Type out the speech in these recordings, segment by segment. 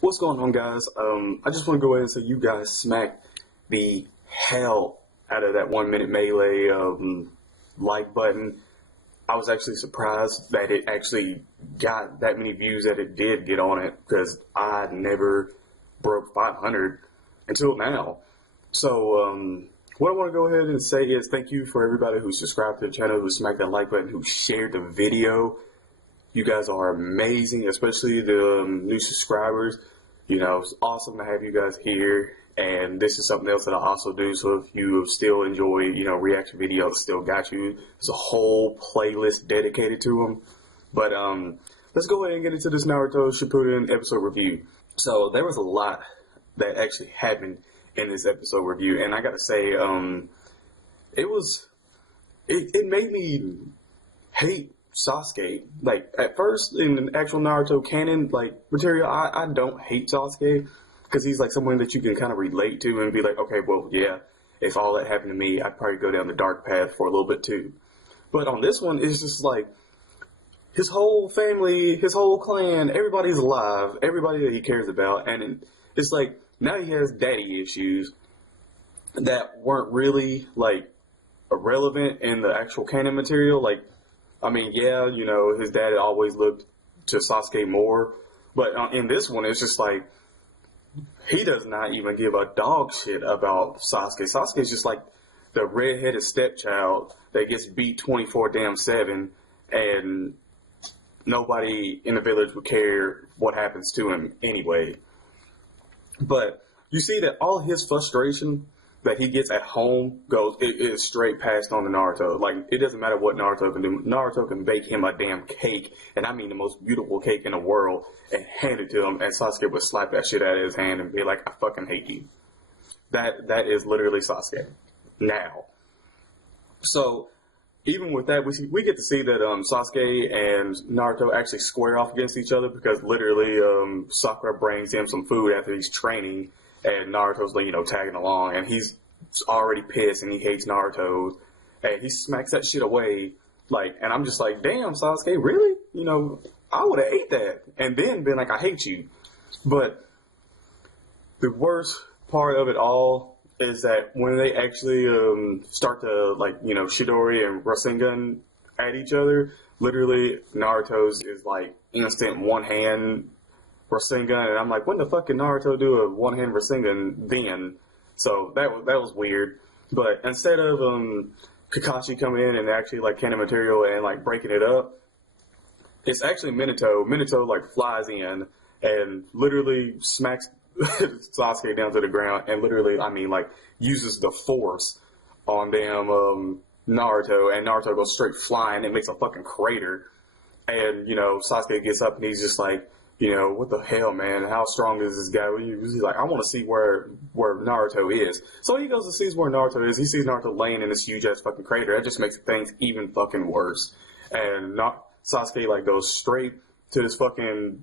What's going on, guys? I just want to go ahead and say you guys smacked the hell out of that 1 minute melee like button. I was actually surprised that it actually got that many views that it did get on it because I never broke 500 until now. So, what I want to go ahead and say is thank you for everybody who subscribed to the channel, who smacked that like button, who shared the video. You guys are amazing, especially the new subscribers. You know, it's awesome to have you guys here. And this is something else that I also do. So if you still enjoy, reaction videos, still got you. There's a whole playlist dedicated to them. But let's go ahead and get into this Naruto Shippuden episode review. So there was a lot that actually happened in this episode review, and I gotta say, it made me hate Sasuke. Like, at first, in the actual Naruto canon, material, I don't hate Sasuke, because he's, someone that you can kind of relate to and be like, okay, well, yeah, if all that happened to me, I'd probably go down the dark path for a little bit, too. But on this one, it's just his whole family, his whole clan, everybody's alive, everybody that he cares about, and it's now he has daddy issues that weren't really, irrelevant in the actual canon material, yeah, his dad always looked to Sasuke more, but in this one, it's just he does not even give a dog shit about Sasuke. Sasuke's just the redheaded stepchild that gets beat 24/7, and nobody in the village would care what happens to him anyway. But you see that all his frustration that he gets at home is straight passed on to Naruto. It doesn't matter what Naruto can do. Naruto can bake him a damn cake, and I mean the most beautiful cake in the world, and hand it to him, and Sasuke would slap that shit out of his hand and be like, I fucking hate you. That is literally Sasuke. Now. So, even with that, we get to see that Sasuke and Naruto actually square off against each other because literally Sakura brings him some food after he's training, and Naruto's tagging along, and he's already pissed and he hates Naruto, and he smacks that shit away, and I'm just like, damn, Sasuke, really? I would have ate that and then been like, I hate you. But the worst part of it all is that when they actually start to Chidori and Rasengan at each other, literally Naruto's is instant one hand Rasengan, and I'm like, when the fuck can Naruto do a one hand Rasengan then? So that was weird. But instead of Kakashi coming in and actually canon material and breaking it up, it's actually Minato. Minato flies in and literally smacks Sasuke down to the ground, and literally, uses the force on damn Naruto, and Naruto goes straight flying and makes a fucking crater. And, Sasuke gets up and he's just what the hell, man? How strong is this guy? He's like, I want to see where Naruto is. So he goes and sees where Naruto is. He sees Naruto laying in this huge ass fucking crater. That just makes things even fucking worse. And Sasuke goes straight to this fucking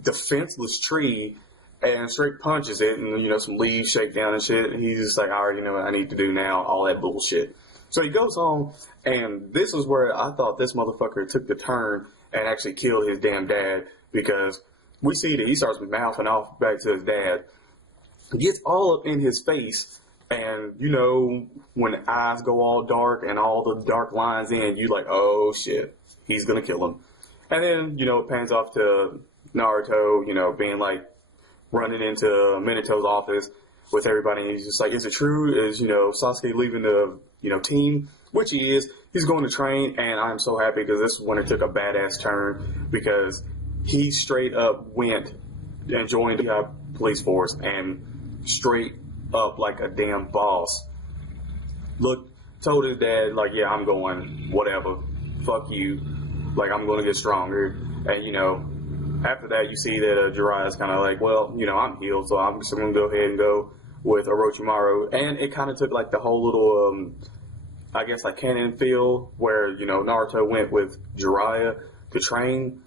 defenseless tree and straight punches it, and some leaves shake down and shit. And he's just like, I already know what I need to do now, all that bullshit. So he goes home, and this is where I thought this motherfucker took the turn and actually killed his damn dad, because we see that he starts mouthing off back to his dad, gets all up in his face, and when the eyes go all dark and all the dark lines in, you oh shit, he's gonna kill him. And then, it pans off to Naruto, being running into Minato's office with everybody, and he's just like, is it true? Is, Sasuke leaving the, team? Which he is. He's going to train, and I'm so happy because this is when it took a badass turn, because he straight up went and joined the police force and straight up like a damn boss. Told his dad, yeah, I'm going, whatever, fuck you, I'm going to get stronger. And, after that, you see that Jiraiya's kind of well, I'm healed, so I'm just going to go ahead and go with Orochimaru. And it kind of took the whole little, canon feel where, Naruto went with Jiraiya to train,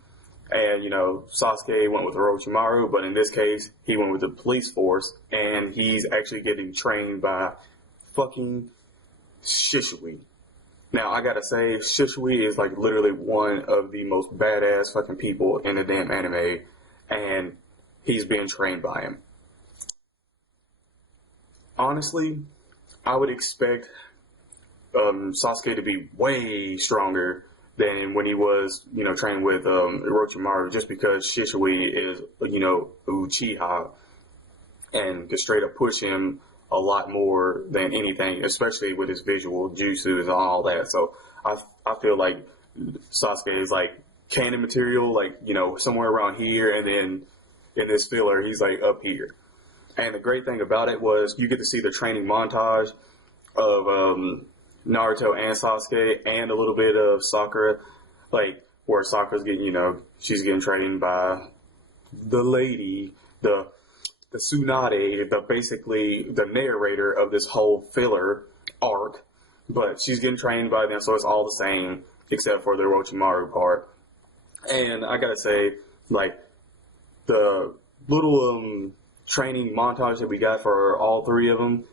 and, Sasuke went with Orochimaru, but in this case, he went with the police force, and he's actually getting trained by fucking Shisui. Now, I gotta say, Shisui is literally one of the most badass fucking people in the damn anime, and he's being trained by him. Honestly, I would expect Sasuke to be way stronger than when he was, training with Orochimaru, just because Shisui is, Uchiha and can straight up push him a lot more than anything, especially with his visual jutsus and all that. So I feel like Sasuke is like canon material, like, somewhere around here, and then in this filler, he's like up here. And the great thing about it was you get to see the training montage of Naruto and Sasuke, and a little bit of Sakura, like where Sakura's getting, she's getting trained by the lady, the Tsunade, basically the narrator of this whole filler arc, but she's getting trained by them, so it's all the same except for the Orochimaru part. And I gotta say, like, the little training montage that we got for all three of them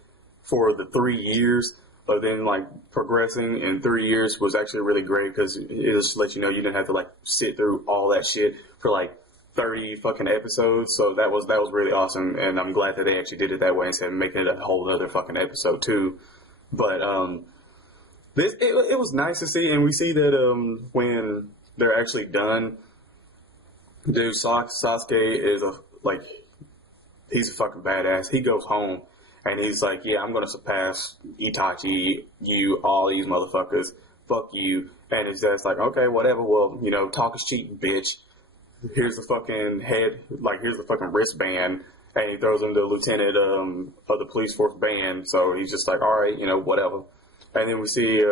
for the 3 years of them like progressing in 3 years was actually really great, because it just let you know you didn't have to like sit through all that shit for like 30 fucking episodes. So that was really awesome, and I'm glad that they actually did it that way instead of making it a whole other fucking episode too. But it was nice to see, and we see that when they're actually done, dude, Sasuke is he's a fucking badass. He goes home and he's like, yeah, I'm gonna surpass Itachi, you, all these motherfuckers, fuck you. And it's just like, okay, whatever, well, talk is cheap, bitch. Here's the fucking head, here's the fucking wristband, and he throws him to the lieutenant of the police force band. So he's just like, all right, whatever. And then we see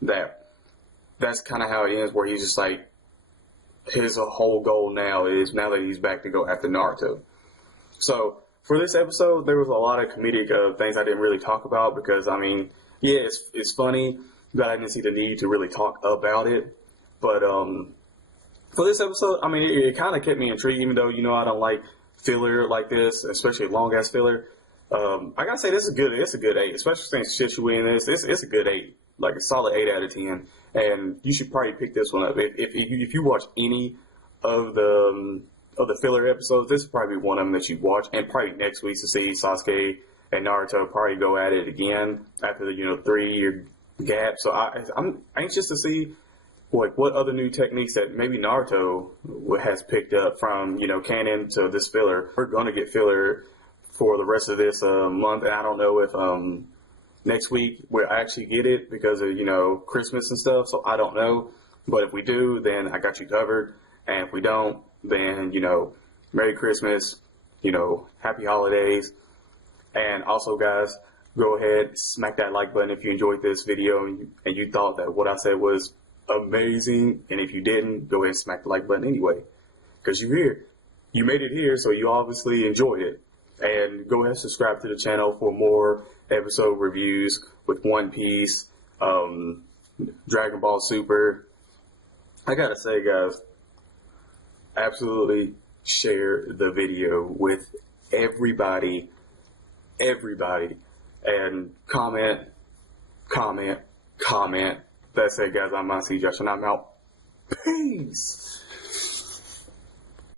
that's kind of how it ends, where he's just like, his whole goal now that he's back to go after Naruto. So for this episode, there was a lot of comedic things I didn't really talk about, because yeah, it's funny, but I didn't see the need to really talk about it. But for this episode, it kind of kept me intrigued, even though I don't like filler like this, especially long ass filler. I gotta say, this is good. It's a good 8, especially since Shisui in this. It's a good 8, like a solid 8 out of 10. And you should probably pick this one up if you watch any of the filler episodes. This is probably one of them that you watch, and probably next week to see Sasuke and Naruto probably go at it again after the 3-year gap. So I'm anxious to see what other new techniques that maybe Naruto has picked up from canon to this filler. We're gonna get filler for the rest of this month, and I don't know if next week we'll actually get it because of Christmas and stuff. So I don't know, but if we do, then I got you covered, and if we don't, then Merry Christmas, Happy Holidays. And also, guys, go ahead, smack that like button if you enjoyed this video and you thought that what I said was amazing. And if you didn't, go ahead and smack the like button anyway, because you're here. You made it here, so you obviously enjoyed it. And go ahead and subscribe to the channel for more episode reviews with One Piece, Dragon Ball Super. I gotta say, guys, absolutely share the video with everybody, and comment. That's it, guys. I'm Josh, and I'm out. Peace.